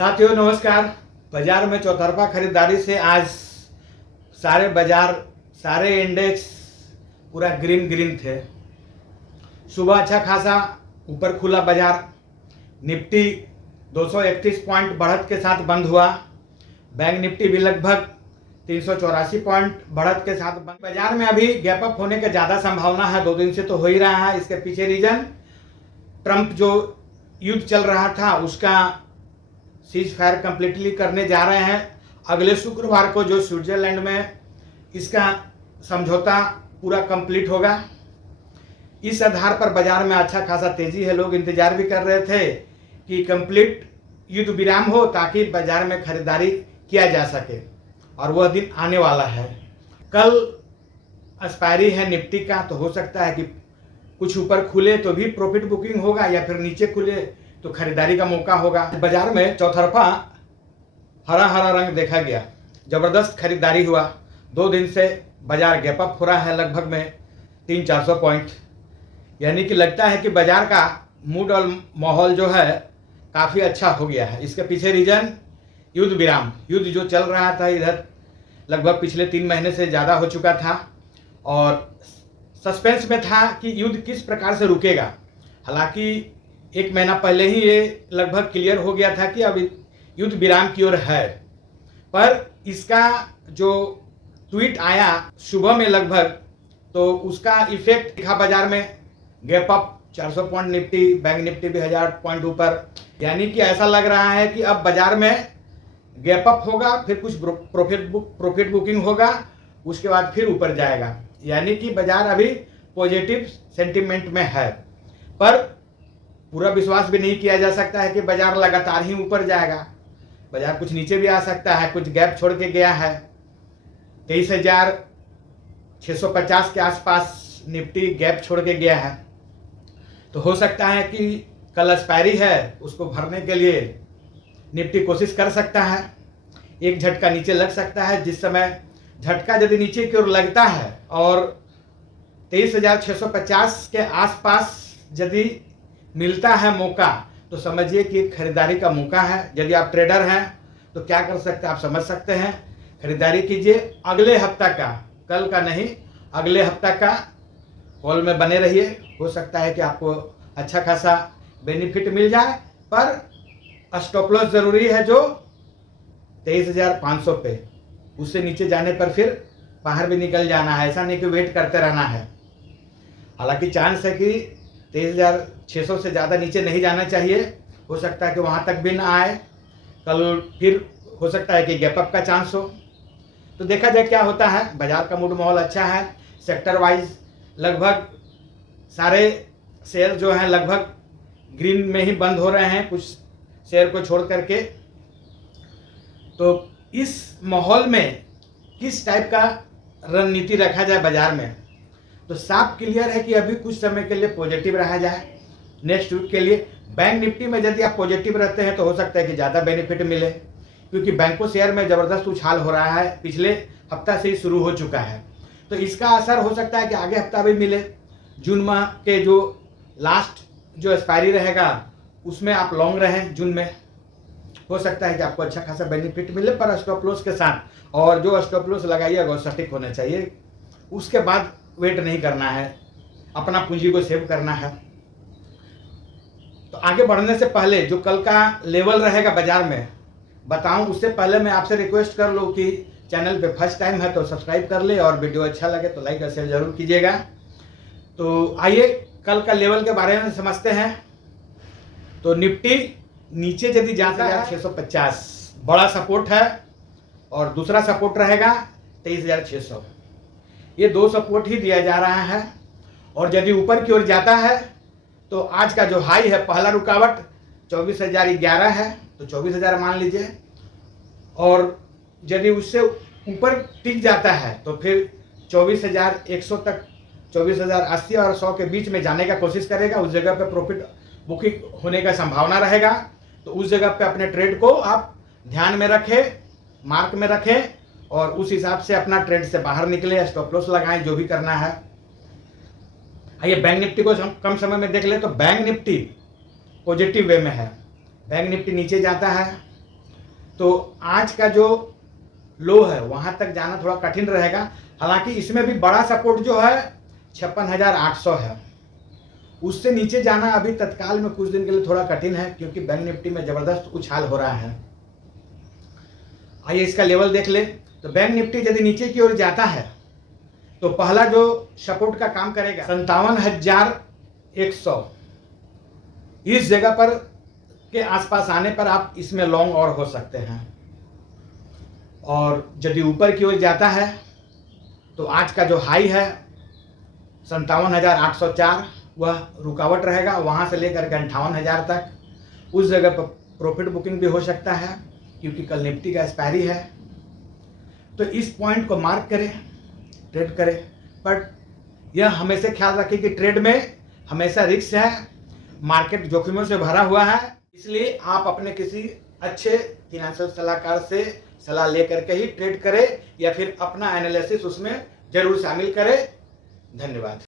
साथियों नमस्कार। बाजार में चौतरफा खरीदारी से आज सारे बाजार सारे इंडेक्स पूरा ग्रीन ग्रीन थे। सुबह अच्छा खासा ऊपर खुला बाजार। निफ्टी 231 पॉइंट बढ़त के साथ बंद हुआ। बैंक निफ्टी भी लगभग 384 पॉइंट बढ़त के साथ बंद। बाजार में अभी गैप अप होने का ज़्यादा संभावना है, 2 दिन से तो हो ही रहा है। इसके पीछे रीजन ट्रंप जो युद्ध चल रहा था उसका सीज फायर कंप्लीटली करने जा रहे हैं। अगले शुक्रवार को जो स्विट्जरलैंड में इसका समझौता पूरा कंप्लीट होगा। इस आधार पर बाजार में अच्छा खासा तेजी है। लोग इंतजार भी कर रहे थे कि कंप्लीट युद्ध विराम हो ताकि बाजार में खरीदारी किया जा सके, और वह दिन आने वाला है। कल एक्सपायरी है निफ्टी का, तो हो सकता है कि कुछ ऊपर खुले तो भी प्रॉफिट बुकिंग होगा, या फिर नीचे खुले तो खरीदारी का मौका होगा। बाजार में चौतरफा हरा हरा रंग देखा गया। जबरदस्त खरीदारी हुआ। 2 दिन से बाजार गैप अप हो रहा है लगभग में 300-400 पॉइंट। यानी कि लगता है कि बाजार का मूड और माहौल जो है काफ़ी अच्छा हो गया है। इसके पीछे रीजन युद्ध विराम, युद्ध जो चल रहा था इधर लगभग पिछले 3 महीने से ज़्यादा हो चुका था, और सस्पेंस में था कि युद्ध किस प्रकार से रुकेगा। हालांकि 1 महीना पहले ही ये लगभग क्लियर हो गया था कि अब युद्ध विराम की ओर है, पर इसका जो ट्वीट आया सुबह में लगभग, तो उसका इफेक्ट दिखा बाजार में। Gap up 400 point Nifty, bank Nifty भी 1000 पॉइंट ऊपर। यानी कि ऐसा लग रहा है कि अब बाजार में गैप अप होगा, फिर कुछ प्रॉफिट बुकिंग होगा, उसके बाद फिर ऊपर जाएगा। यानी कि बाजार अभी पॉजिटिव सेंटिमेंट में है, पर पूरा विश्वास भी नहीं किया जा सकता है कि बाजार लगातार ही ऊपर जाएगा। बाजार कुछ नीचे भी आ सकता है। कुछ गैप छोड़ के गया है। 23,650 के आसपास निफ्टी गैप छोड़ के गया है, तो हो सकता है कि कल एक्सपायरी है, उसको भरने के लिए निफ्टी कोशिश कर सकता है। एक झटका नीचे लग सकता है। जिस समय झटका यदि नीचे की ओर लगता है और 23,650 के आसपास यदि मिलता है मौका, तो समझिए कि खरीदारी का मौका है। यदि आप ट्रेडर हैं तो क्या कर सकते हैं आप समझ सकते हैं। खरीदारी कीजिए। अगले हफ्ता का, कल का नहीं, अगले हफ्ता का कॉल में बने रहिए। हो सकता है कि आपको अच्छा खासा बेनिफिट मिल जाए, पर स्टॉप लॉस जरूरी है जो 23,500 पे। उससे नीचे जाने पर फिर बाहर भी निकल जाना है। ऐसा नहीं कि वेट करते रहना है। हालांकि चांस है कि 23,600 से ज़्यादा नीचे नहीं जाना चाहिए। हो सकता है कि वहाँ तक भी ना आए। कल फिर हो सकता है कि गैप अप का चांस हो। तो देखा जाए क्या होता है। बाजार का मूड माहौल अच्छा है। सेक्टर वाइज लगभग सारे शेयर जो हैं लगभग ग्रीन में ही बंद हो रहे हैं, कुछ शेयर को छोड़ करके। तो इस माहौल में किस टाइप का रणनीति रखा जाए बाजार में, तो साफ क्लियर है कि अभी कुछ समय के लिए पॉजिटिव रहा जाए। नेक्स्ट वीक के लिए बैंक निफ्टी में यदि आप पॉजिटिव रहते हैं तो हो सकता है कि ज़्यादा बेनिफिट मिले, क्योंकि बैंकों शेयर में ज़बरदस्त उछाल हो रहा है। पिछले हफ्ता से ही शुरू हो चुका है, तो इसका असर हो सकता है कि आगे हफ्ता भी मिले। जून माह के जो लास्ट जो एक्सपायरी रहेगा उसमें आप लॉन्ग रहें। जून में हो सकता है कि आपको अच्छा खासा बेनिफिट मिले, पर स्टॉप लॉस के साथ। और जो स्टॉप लॉस लगाइएगा वो सटीक होना चाहिए। उसके बाद वेट नहीं करना है, अपना पूंजी को सेव करना है। तो आगे बढ़ने से पहले जो कल का लेवल रहेगा बाजार में बताऊं, उससे पहले मैं आपसे रिक्वेस्ट कर लूं कि चैनल पे फर्स्ट टाइम है तो सब्सक्राइब कर ले, और वीडियो अच्छा लगे तो लाइक और शेयर जरूर कीजिएगा। तो आइए कल का लेवल के बारे में समझते हैं। तो निफ्टी नीचे यदि जाता है 650 बड़ा सपोर्ट है, और दूसरा सपोर्ट रहेगा 23,600। ये 2 सपोर्ट ही दिया जा रहा है। और यदि ऊपर की ओर जाता है तो आज का जो हाई है, पहला रुकावट 24,011 है, तो 24,000 मान लीजिए। और यदि उससे ऊपर टिक जाता है तो फिर 24,100 तक, 24,080 और 100 के बीच में जाने का कोशिश करेगा। उस जगह पे प्रॉफिट बुकिंग होने का संभावना रहेगा। तो उस जगह पे अपने ट्रेड को आप ध्यान में रखें, मार्क में रखें, और उस हिसाब से अपना ट्रेड से बाहर निकले, स्टॉप लॉस लगाएं, जो भी करना है। आइए बैंक निफ्टी को कम समय में देख ले। तो बैंक निफ्टी पॉजिटिव वे में है। बैंक निफ्टी नीचे जाता है तो आज का जो लो है वहाँ तक जाना थोड़ा कठिन रहेगा। हालांकि इसमें भी बड़ा सपोर्ट जो है 56,800 है, उससे नीचे जाना अभी तत्काल में कुछ दिन के लिए थोड़ा कठिन है, क्योंकि बैंक निफ्टी में ज़बरदस्त उछाल हो रहा है। आइए इसका लेवल देख ले। तो बैंक निफ्टी यदि नीचे की ओर जाता है तो पहला जो सपोर्ट का काम करेगा 57,100, इस जगह पर के आसपास आने पर आप इसमें लॉन्ग और हो सकते हैं। और यदि ऊपर की ओर जाता है तो आज का जो हाई है 57,804 वह रुकावट रहेगा, वहाँ से लेकर के 58,000 तक उस जगह पर प्रॉफिट बुकिंग भी हो सकता है, क्योंकि कल निफ्टी का एक्सपायरी है। तो इस पॉइंट को मार्क करें, ट्रेड करें, बट यह हमेशा ख्याल रखें कि ट्रेड में हमेशा रिस्क है, मार्केट जोखिमों से भरा हुआ है, इसलिए आप अपने किसी अच्छे फिनेंशियल सलाहकार से सलाह लेकर के ही ट्रेड करें, या फिर अपना एनालिसिस उसमें जरूर शामिल करें। धन्यवाद।